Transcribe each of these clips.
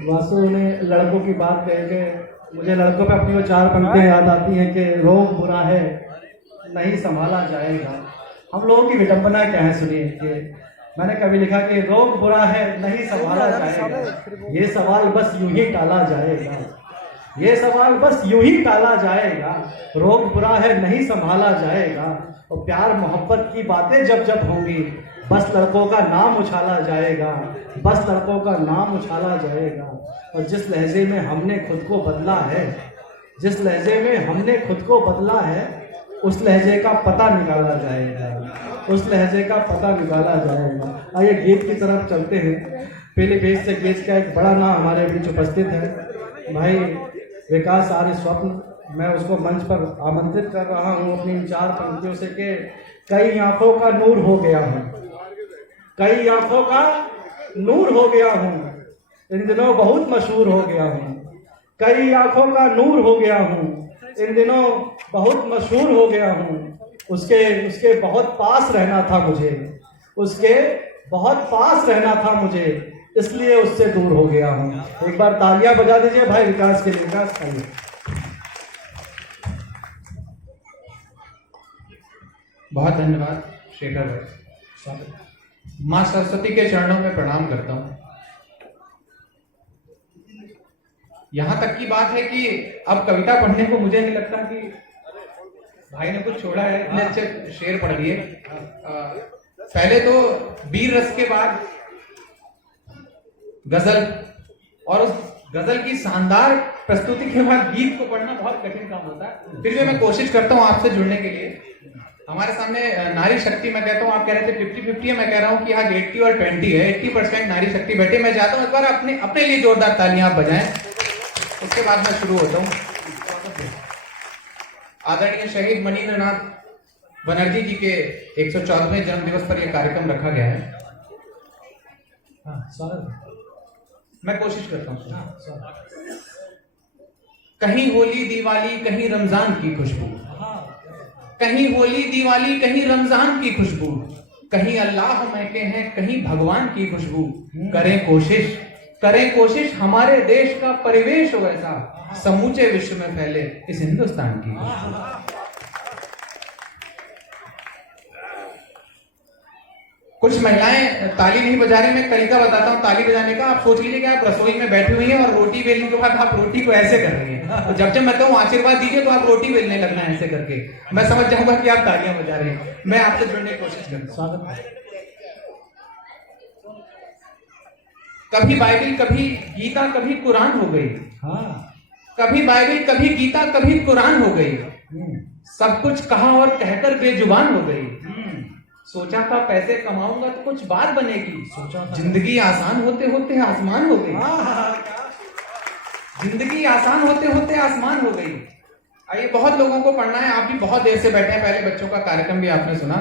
वासु ने लड़कों की बात कह के मुझे लड़कों पे अपनी वो 4 पंक्तियां याद आती हैं कि रोग बुरा है नहीं संभाला जाएगा। हम लोगों की विडंबना क्या है सुनिए कि मैंने कभी लिखा कि रोग बुरा है नहीं संभाला जाएगा, ये सवाल बस यूं ही टाला जाएगा, ये सवाल बस यूं ही टाला जाएगा। रोग बुरा है नहीं संभाला जाएगा और प्यार मोहब्बत की बातें जब जब होंगी बस लड़कों का नाम उछाला जाएगा, बस लड़कों का नाम उछाला जाएगा। और जिस लहजे में हमने खुद को बदला है, जिस लहजे में हमने खुद को बदला है उस लहजे का पता निकाला जाएगा, उस लहजे का पता निकाला जाएगा। आइए गीत की तरफ चलते हैं। पहले पेज से गीत का एक बड़ा नाम हमारे बीच उपस्थित है, भाई विकास आर्य स्वप्न। मैं उसको मंच पर आमंत्रित कर रहा हूँ अपनी इन 4 पंक्तियों से कि कई आंखों का नूर हो गया हूँ, कई आंखों का नूर हो गया हूँ, इन दिनों बहुत मशहूर हो गया हूँ, कई आंखों का नूर हो गया हूँ, इन दिनों बहुत मशहूर हो गया हूँ। उसके बहुत पास रहना था मुझे, उसके बहुत पास रहना था मुझे, इसलिए उससे दूर हो गया हूँ। एक बार तालियां बजा दीजिए भाई विकास के लिए। विकास आइए। बहुत धन्यवाद शेखर भाई। माँ सरस्वती के चरणों में प्रणाम करता हूँ। यहाँ तक की बात है कि अब कविता पढ़ने को मुझे नहीं लगता कि भाई ने कुछ छोड़ा है, इतने अच्छे शेर पढ़ लिए। पहले तो वीर रस के बाद गजल और उस गजल की शानदार प्रस्तुति के बाद गीत को पढ़ना बहुत कठिन काम होता है। फिर भी मैं कोशिश करता हूँ आपसे जुड़ने के लिए। हमारे सामने नारी शक्ति, मैं कहता हूँ, आप कह रहे थे 50-50 है, मैं कह रहा हूँ कि आज 80 और 20 है। 80% नारी शक्ति बैठे। मैं चाहता हूँ एक बार अपने लिए जोरदार तालियां आप बजाएं, उसके बाद मैं शुरू होता हूँ। आदरणीय शहीद मनीन्द्र नाथ बनर्जी जी के 114वें जन्म दिवस पर यह कार्यक्रम रखा गया है। मैं कोशिश करता हूँ। कहीं होली दिवाली कहीं रमजान की खुशबू, कहीं होली दिवाली कहीं रमजान की खुशबू, कहीं अल्लाह महके हैं कहीं भगवान की खुशबू। करें कोशिश हमारे देश का परिवेश हो ऐसा, समूचे विश्व में फैले इस हिंदुस्तान की खुशबू। कुछ महिलाएं ताली नहीं बजा रही, मैं एक तरीका बताता हूँ ताली बजाने का। आप सोच लीजिए कि आप रसोई में बैठी हुई हैं और रोटी बेलने के बाद आप रोटी को ऐसे कर रही हैं, तो जब मैं कहूँ आशीर्वाद दीजिए तो आप रोटी बेलने लगना है ऐसे करके, मैं समझ जाऊंगा कि आप तालियां बजा रहे हैं। मैं आपसे जुड़ने की कोशिश करता हूँ। कभी बाइबिल कभी गीता कभी कुरान हो गई, कभी बाइबिल कभी गीता कभी कुरान हो गई, सब कुछ कहा और कहकर बेजुबान हो गई। सोचा था पैसे कमाऊंगा तो कुछ बात बनेगी, जिंदगी आसान होते होते आसमान हो गई, जिंदगी आसान होते होते आसमान हो गई। आइए, बहुत लोगों को पढ़ना है, आप भी बहुत देर से बैठे हैं, पहले बच्चों का कार्यक्रम भी आपने सुना।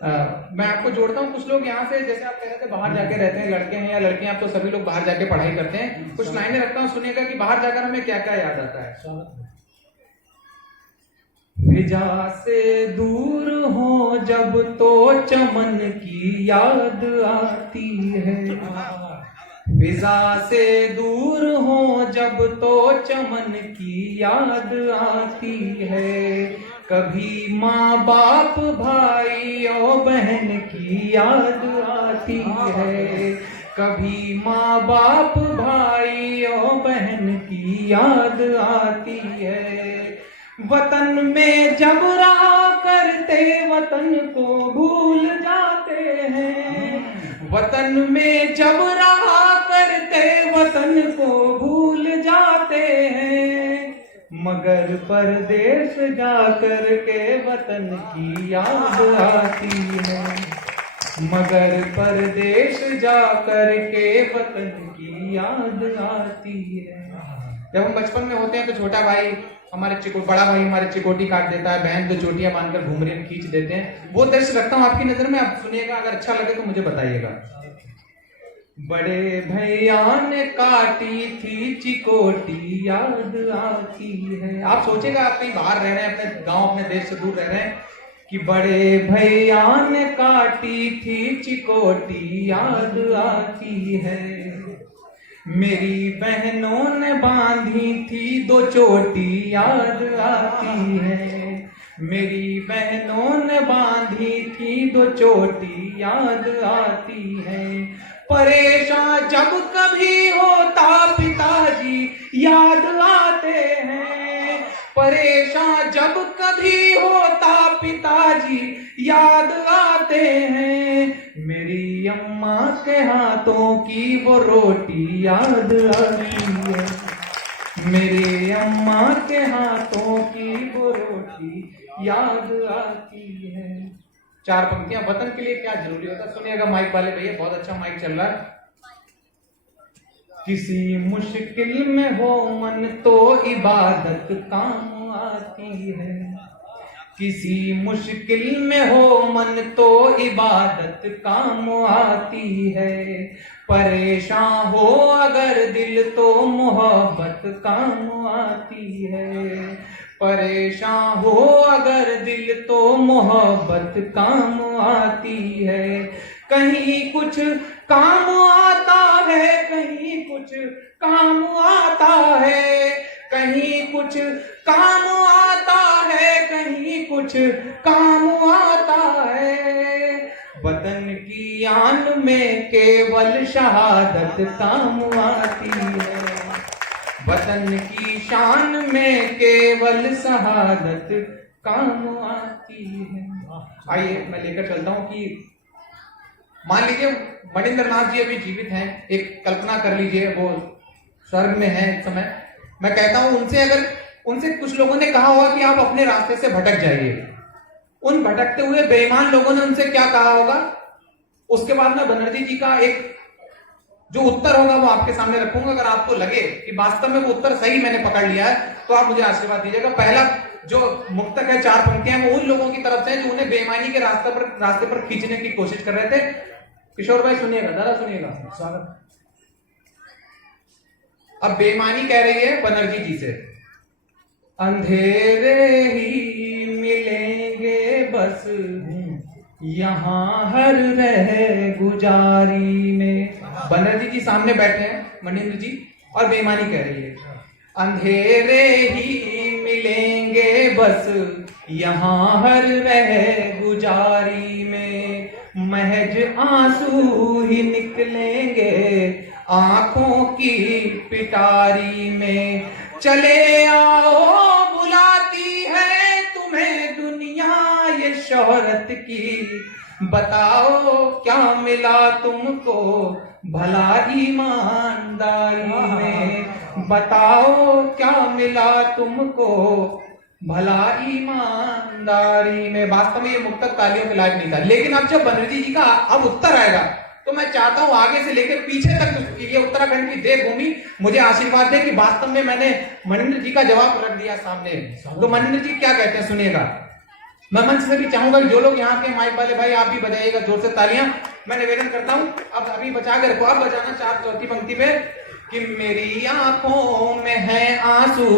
मैं आपको जोड़ता हूँ। कुछ लोग यहाँ से, जैसे आप कह रहे थे बाहर जाके रहते हैं, लड़के हैं या लड़कियां, आप तो सभी लोग बाहर जाके पढ़ाई करते हैं। कुछ लाइनें रखता हूँ, सुनिएगा कि बाहर जाकर हमें क्या क्या याद आता है। फिजा से दूर हो जब तो चमन की याद आती है, फिजा से दूर हो जब तो चमन की याद आती है, कभी माँ बाप भाई और बहन की याद आती है, कभी माँ बाप भाई और बहन की याद आती है। वतन में जब रहा करते वतन को भूल जाते हैं, वतन में जब रहा करते वतन को भूल जाते हैं, मगर परदेश जाकर के वतन की याद आती है, मगर परदेश जाकर के वतन की याद आती है। जब हम बचपन में होते हैं तो छोटा भाई बड़ा भाई हमारे चिकोटी काट देता है, बहन तो चोटियां बांधकर घूमरी में खींच देते हैं। वो दृश्य रखता हूँ आपकी नजर में, आप सुनिएगा, अगर अच्छा लगे तो मुझे बताइएगा। बड़े भैया ने काटी थी चिकोटी याद आती है। आप सोचेगा आप कहीं बाहर रह रहे हैं, अपने गांव अपने देश से दूर रह रहे हैं, कि बड़े भैया ने काटी थी चिकोटी याद आती है। मेरी बहनों ने बांधी थी दो चोटी याद आती है। मेरी बहनों ने बांधी थी दो चोटी याद आती है। परेशान जब कभी होता पिताजी याद आते हैं। परेशान जब कभी होता पिताजी याद आते हैं। मेरी अम्मा के हाथों की वो रोटी याद आती है। मेरे अम्मा के हाथों की वो रोटी याद आती है। 4 पंक्तियां वतन के लिए क्या जरूरी होता है, सुनिएगा माइक वाले भैया, बहुत अच्छा माइक चल रहा है। किसी मुश्किल में हो मन तो इबादत काम आती है। किसी मुश्किल में हो मन तो इबादत काम आती है। परेशान हो अगर दिल तो मोहब्बत काम आती है। परेशान हो अगर दिल तो मोहब्बत काम आती है। कहीं कुछ काम आता है, कहीं कुछ काम आता है। कहीं कुछ काम आता है, कहीं कुछ काम आता है। वतन की आन में केवल शहादत काम आती है। वतन की शान में केवल शहादत काम आती है। आइए मैं लेकर चलता हूं कि मान लीजिए मणिंद्र नाथ जी अभी जीवित हैं, एक कल्पना कर लीजिए वो स्वर्ग में है इस समय। मैं कहता हूं उनसे कुछ लोगों ने कहा होगा कि आप अपने रास्ते से भटक जाइए। उन भटकते हुए बेईमान लोगों ने उनसे क्या कहा होगा, उसके बाद मैं बनर्जी जी का एक जो उत्तर होगा वो आपके सामने रखूंगा। अगर आपको लगे कि वास्तव में वो उत्तर सही मैंने पकड़ लिया है तो आप मुझे आशीर्वाद दीजिएगा। पहला जो मुक्तक है 4 पंक्तियां, वो उन लोगों की तरफ से जो उन्हें बेईमानी के रास्ते पर खींचने की कोशिश कर रहे थे। किशोर भाई सुनिएगा, दादा सुनिएगा, स्वागत। अब बेईमानी कह रही है बनर्जी जी से, अंधेरे ही मिलेंगे बस यहाँ हर रह गुजारी में। बनर्जी जी सामने बैठे हैं मणिंद्र जी, और बेईमानी कह रही है अंधेरे ही मिलेंगे बस यहाँ हर रह गुजारी में। महज आंसू ही निकलेंगे आंखों की पिटारी में। चले आओ बुलाती है तुम्हें दुनिया ये शोहरत की। बताओ क्या मिला तुमको भला ईमानदारी में। बताओ क्या मिला तुमको भला ईमानदारी में। वास्तव में ये मुक्तक तालियों के लायक नहीं था, लेकिन अब जब बनर्जी जी का अब उत्तर आएगा तो मैं चाहता हूं आगे से लेकर पीछे तक ये उत्तराखंड की देवभूमि मुझे आशीर्वाद दे कि वास्तव में मैंने मणिंद्र जी का जवाब रख दिया सामने। तो मणिंद्र जी क्या कहते हैं सुनिएगा। मैं मंच से भी चाहूंगा कि जो लोग यहाँ के माइक वाले भाई आप भी बजाइएगा जोर से तालियां। मैं निवेदन करता हूं, अब अभी बचा के रखो, अब बजाना 4 पंक्ति पे कि मेरी आंखों में है आंसू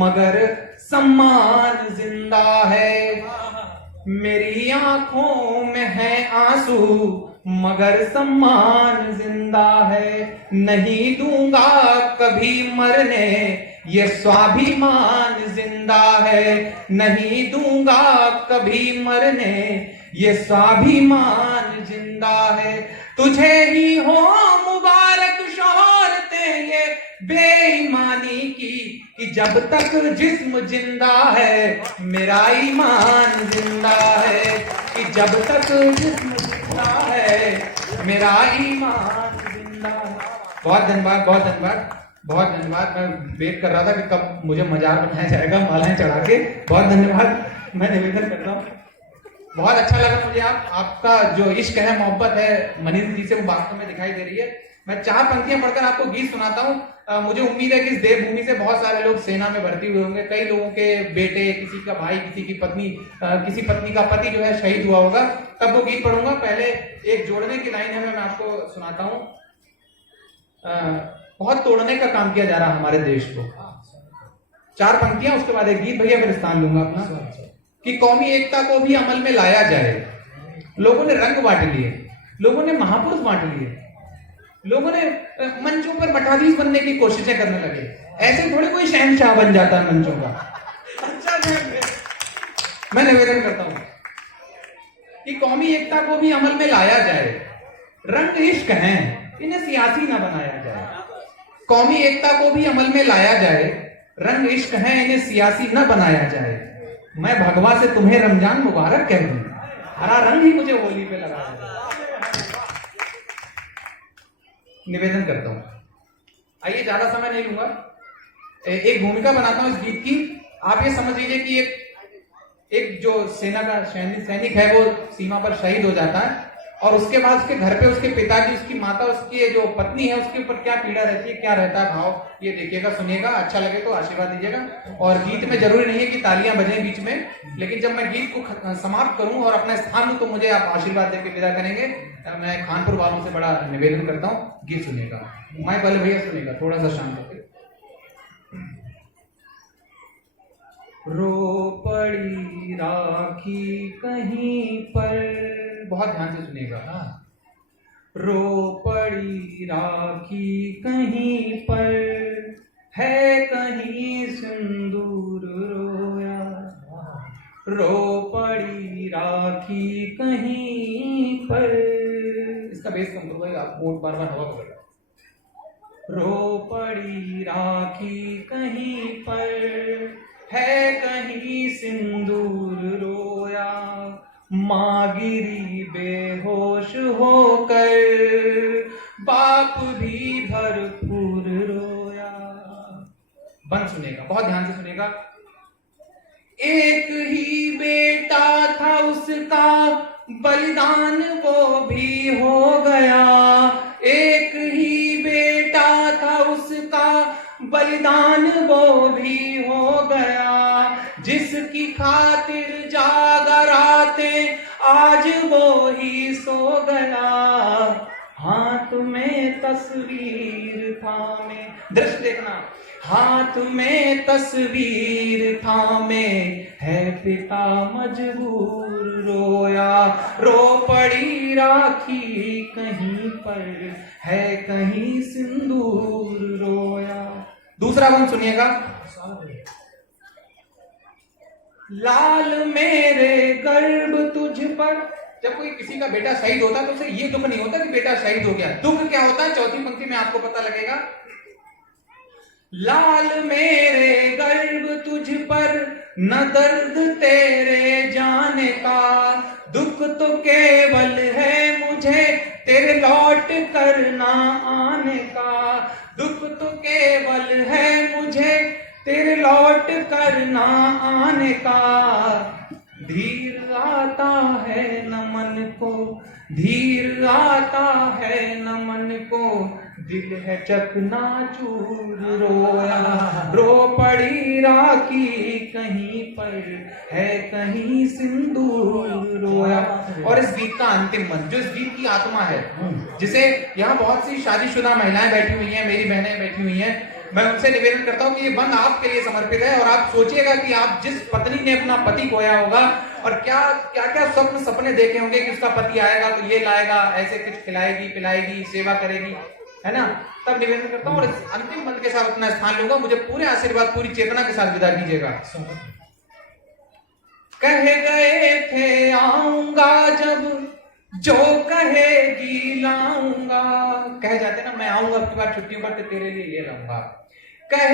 मगर सम्मान जिंदा है। मेरी आंखों में है आंसू मगर सम्मान जिंदा है। नहीं दूंगा कभी मरने ये स्वाभिमान जिंदा है। नहीं दूंगा कभी मरने ये स्वाभिमान जिंदा है। तुझे ही हो मुबारक शोहरते ये बेईमानी की कि जब तक जिस्म जिंदा है मेरा ईमान जिंदा है। कि जब तक जिस्म जिंदा है मेरा ईमान जिंदा है। बहुत धन्यवाद, बहुत धन्यवाद, बहुत धन्यवाद। मैं वेट कर रहा था कि कब मुझे मजार बनाया जाएगा मालाएं चढ़ा के। बहुत धन्यवाद। मैं निवेदन करता हूँ, बहुत अच्छा लगा मुझे आपका जो इश्क है, मोहब्बत है मनीष जी से, वो वास्तव में दिखाई दे रही है। मैं 4 पंक्तियां पढ़कर आपको गीत सुनाता हूँ। मुझे उम्मीद है कि इस देवभूमि से बहुत सारे लोग सेना में भर्ती हुए होंगे। कई लोगों के बेटे, किसी का भाई, किसी की पत्नी, किसी पत्नी का पति जो है शहीद हुआ होगा। तब वो गीत पढ़ूंगा। पहले एक जोड़ने की लाइन है, मैं आपको सुनाता हूँ। बहुत तोड़ने का काम किया जा रहा है हमारे देश को। 4 पंक्तियां, उसके बाद एक गीत भैया, फिर स्थान लूंगा अपना। कि कौमी एकता को भी अमल में लाया जाए। लोगों ने रंग बांट लिए, लोगों ने महापुरुष बांट लिए, लोगों ने मंचों पर मठाधीश बनने की कोशिशें करने लगे। ऐसे थोड़े कोई शहनशाह बन जाता है मंचों का। अच्छा, मैं निवेदन करता हूं कि कौमी एकता को भी अमल में लाया जाए। रंग इश्क हैं, इन्हें सियासी ना बनाया जाए। कौमी एकता को भी अमल में लाया जाए। रंग इश्क हैं, इन्हें सियासी न बनाया जाए। मैं भगवा से तुम्हें रमजान मुबारक कह दूं, हरा रंग ही मुझे होली पे लगाया जाए। निवेदन करता हूं, आइए ज्यादा समय नहीं लूंगा, एक भूमिका बनाता हूं इस गीत की। आप ये समझ लीजिए कि एक जो सेना का सैनिक है वो सीमा पर शहीद हो जाता है, और उसके बाद उसके घर पे उसके पिताजी, उसकी माता, उसकी जो पत्नी है, उसके ऊपर क्या पीड़ा रहती है, क्या रहता है भाव, ये देखिएगा, सुनिएगा। अच्छा लगे तो आशीर्वाद दीजिएगा। और गीत में जरूरी नहीं है कि तालियां बजें बीच में, लेकिन जब मैं गीत को समाप्त करूं और अपना स्थान लूं तो मुझे आप आशीर्वाद देकर विदा करेंगे। मैं खानपुर वालों से बड़ा निवेदन करता हूं, गीत सुनिएगा। मैं पहले भैया सुनिएगा, थोड़ा सा शांत होकर। रो पड़ी राखी कहीं पर, बहुत ध्यान से सुनिएगा। रो पड़ी राखी कहीं पर, है कहीं सिंदूर रोया। रो पड़ी राखी कहीं पर, इसका बेस कम करो भाई, आप मोट बार बार हवा पकड़। रो पड़ी राखी कहीं पर, है कहीं सिंदूर रोया। माँ गिरी बेहोश होकर, बाप भी भरपूर रोया। बंद सुनेगा, बहुत ध्यान से सुनेगा। एक ही बेटा था उसका, बलिदान वो भी हो गया। एक ही बेटा था उसका, बलिदान वो भी हो गया। जिसकी खातिर जागा रातें, आज वो ही सो गया। हाथ में तस्वीर थामे, दृश्य देखना, हाथ में तस्वीर थामे, है पिता मजबूर रोया। रो पड़ी राखी कहीं पर, है कहीं सिंदूर रोया। दूसरा बंद सुनिएगा। लाल मेरे गर्भ तुझ पर, जब कोई किसी का बेटा शहीद होता है तो उसे ये दुख नहीं होता कि बेटा शहीद हो गया। दुख क्या होता है, चौथी पंक्ति में आपको पता लगेगा। लाल मेरे गर्भ तुझ पर, न दर्द तेरे जाने का। दुख तो केवल है मुझे, तेरे लौट कर ना आने का। दुख तो केवल है मुझे, तेरे लौट कर ना आने का। धीर आता है न मन को, धीर आता है न मन को, दिल है चकनाचूर रोया। रो पड़ी राखी कहीं पर, है कहीं सिंदूर रोया। और इस गीत का अंतिम मंत्र, जो इस गीत की आत्मा है, जिसे यहाँ बहुत सी शादीशुदा महिलाएं बैठी हुई हैं, मेरी बहनें बैठी हुई हैं, मैं उनसे निवेदन करता हूं कि ये बंद आपके लिए समर्पित है। और आप सोचिएगा कि आप जिस पत्नी ने अपना पति खोया होगा और क्या क्या क्या सपने देखे होंगे कि उसका पति आएगा तो ये लाएगा, ऐसे कुछ खिलाएगी पिलाएगी, सेवा करेगी, है ना। तब निवेदन करता हूं और इस अंतिम मंत्र के साथ अपना स्थान लूंगा। मुझे पूरे आशीर्वाद, पूरी चेतना के साथ विदा कीजिएगा। कह गए थे आऊंगा जब, जो कहेगी लाऊंगा। कह जाते ना, मैं आऊंगा आपकी बार छुट्टियों पर, तेरे लिए ये लाऊंगा। कह